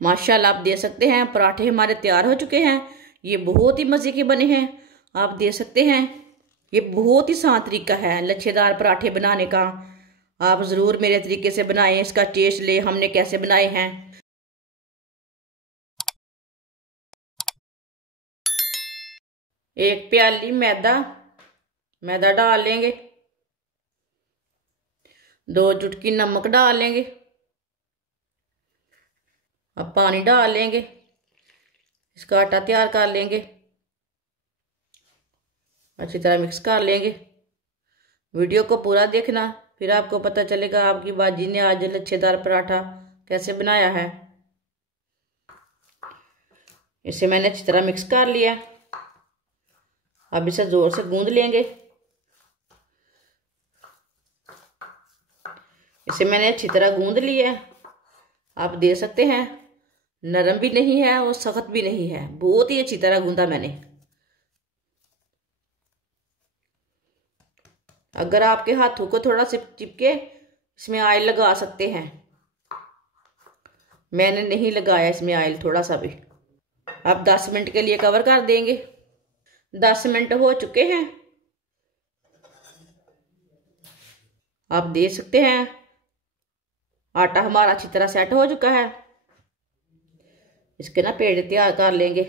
माशाल्लाह आप देख सकते हैं पराठे हमारे तैयार हो चुके हैं। ये बहुत ही मज़े के बने हैं। आप देख सकते हैं ये बहुत ही आसान तरीका है लच्छेदार पराठे बनाने का। आप ज़रूर मेरे तरीके से बनाएं, इसका टेस्ट ले हमने कैसे बनाए हैं। एक प्याली मैदा डाल लेंगे। 2 चुटकी नमक डाल लेंगे। अब पानी डाल लेंगे। इसका आटा तैयार कर लेंगे। अच्छी तरह मिक्स कर लेंगे। वीडियो को पूरा देखना, फिर आपको पता चलेगा आपकी बाजी ने आज लच्छेदार पराठा कैसे बनाया है। इसे मैंने अच्छी तरह मिक्स कर लिया। अब इसे जोर से गूंद लेंगे। इसे मैंने अच्छी तरह गूंद लिया। आप देख सकते हैं नरम भी नहीं है और सख्त भी नहीं है, बहुत ही अच्छी तरह गूंदा मैंने। अगर आपके हाथों को थोड़ा सा चिपके इसमें ऑयल लगा सकते हैं। मैंने नहीं लगाया इसमें ऑयल थोड़ा सा भी। अब 10 मिनट के लिए कवर कर देंगे। 10 मिनट हो चुके हैं। आप देख सकते हैं आटा हमारा अच्छी तरह सेट हो चुका है। इसके ना पेड़े तैयार कर लेंगे।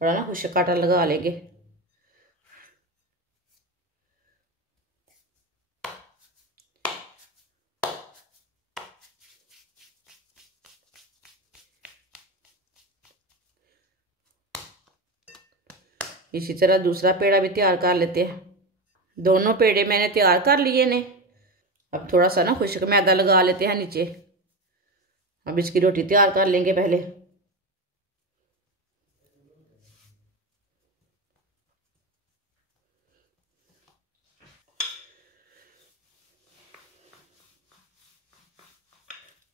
थोड़ा ना खुश्क आटा लगा लेंगे। इसी तरह दूसरा पेड़ा भी तैयार कर लेते हैं। दोनों पेड़े मैंने तैयार कर लिए ने। अब थोड़ा सा ना खुश्क मैदा लगा लेते हैं नीचे। अब इसकी रोटी तैयार कर लेंगे पहले।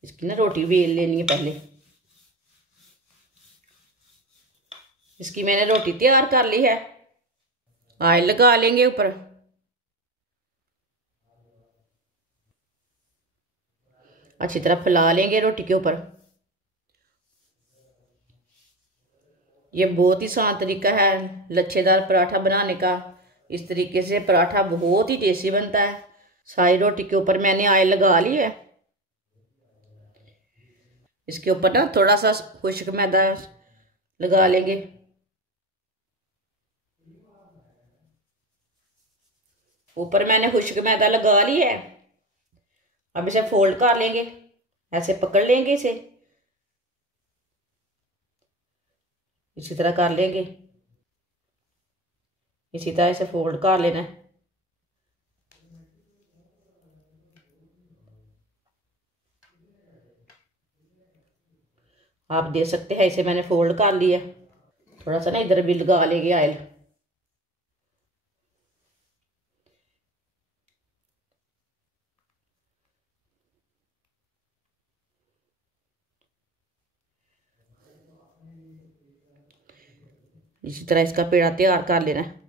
इसकी ना रोटी बेल लेनी है पहले। इसकी मैंने रोटी तैयार कर ली है। ऑयल लगा लेंगे ऊपर। अच्छी तरह फैला लेंगे रोटी के ऊपर। ये बहुत ही आसान तरीका है लच्छेदार पराठा बनाने का। इस तरीके से पराठा बहुत ही टेस्टी बनता है। सारी रोटी के ऊपर मैंने ऑयल लगा ली है। इसके ऊपर ना थोड़ा सा खुश्क मैदा लगा लेंगे। ऊपर मैंने खुश्क मैदा लगा ली है। अब इसे फोल्ड कर लेंगे। ऐसे पकड़ लेंगे इसे, इसी तरह कर लेंगे। इसी तरह इसे फोल्ड कर लेना है। आप देख सकते हैं इसे मैंने फोल्ड कर लिया। थोड़ा सा ना इधर भी लगा लेंगे ऑयल। इसी तरह इसका पेड़ा तैयार कर लेना है।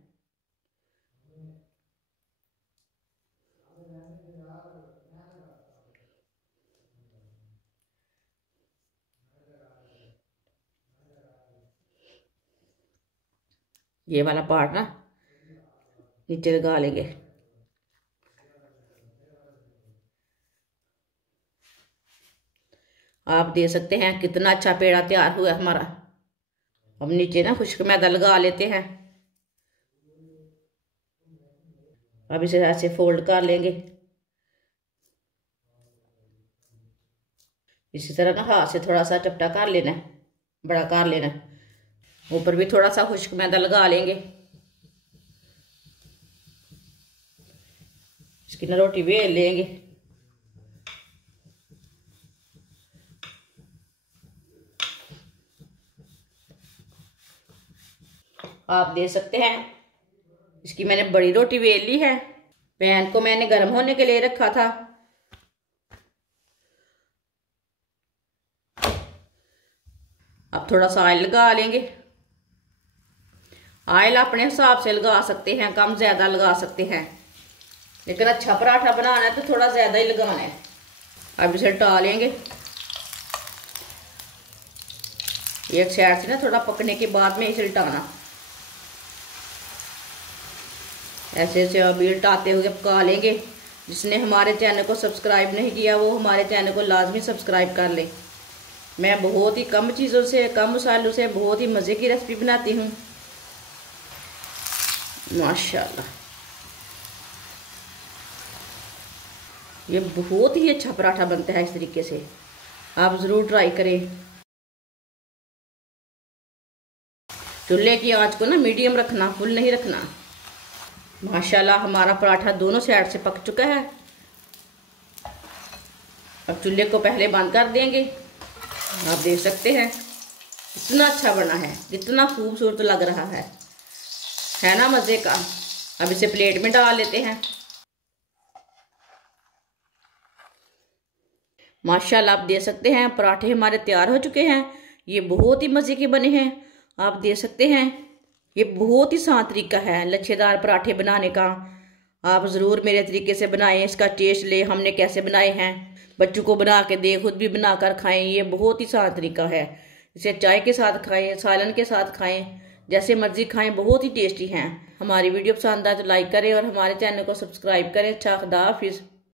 ये वाला पार्ट ना नीचे लगा लेंगे। आप देख सकते हैं कितना अच्छा पेड़ा तैयार हुआ हमारा। अब नीचे ना खुश्क मैदा लगा लेते हैं। अब इसे ऐसे फोल्ड कर लेंगे। इसी तरह ना हाथ से थोड़ा सा चपटा कर लेना है, बड़ा कर लेना है। ऊपर भी थोड़ा सा खुश्क मैदा लगा लेंगे। इसकी ना रोटी बेल लेंगे। आप देख सकते हैं इसकी मैंने बड़ी रोटी बेल ली है। पैन को मैंने गर्म होने के लिए रखा था। अब थोड़ा सा ऑयल लगा लेंगे। ऑयल अपने हिसाब से लगा सकते हैं, कम ज्यादा लगा सकते हैं। लेकिन अच्छा पराठा बनाना है तो थोड़ा ज़्यादा ही लगाना है। अब इसे डालेंगे। एक साइड से ना थोड़ा पकने के बाद में इसे उल्टाना, ऐसे ऐसे अभी उल्टाते हुए पका लेंगे। जिसने हमारे चैनल को सब्सक्राइब नहीं किया वो हमारे चैनल को लाजमी सब्सक्राइब कर ले। मैं बहुत ही कम चीज़ों से, कम मसालों से बहुत ही मज़े की रेसिपी बनाती हूँ माशाल्लाह। ये बहुत ही अच्छा पराठा बनता है इस तरीके से, आप ज़रूर ट्राई करें। चूल्हे की आंच को ना मीडियम रखना, फुल नहीं रखना। माशाल्लाह हमारा पराठा दोनों साइड से पक चुका है। अब चूल्हे को पहले बंद कर देंगे। आप देख सकते हैं इतना अच्छा बना है, इतना खूबसूरत लग रहा है ना मज़े का। अब इसे प्लेट में डाल लेते हैं। माशाल्लाह आप देख सकते हैं पराठे हमारे तैयार हो चुके हैं। ये बहुत ही मज़े के बने हैं। आप देख सकते हैं ये बहुत ही आसान तरीका है लच्छेदार पराठे बनाने का। आप ज़रूर मेरे तरीके से बनाएं, इसका टेस्ट ले हमने कैसे बनाए हैं। बच्चों को बना के दे, खुद भी बना कर खाएं। ये बहुत ही आसान तरीका है। इसे चाय के साथ खाएं, सालन के साथ खाएं, जैसे मर्जी खाएं, बहुत ही टेस्टी हैं। हमारी वीडियो पसंद आए तो लाइक करें और हमारे चैनल को सब्सक्राइब करें। अच्छा, खुदा हाफिज़।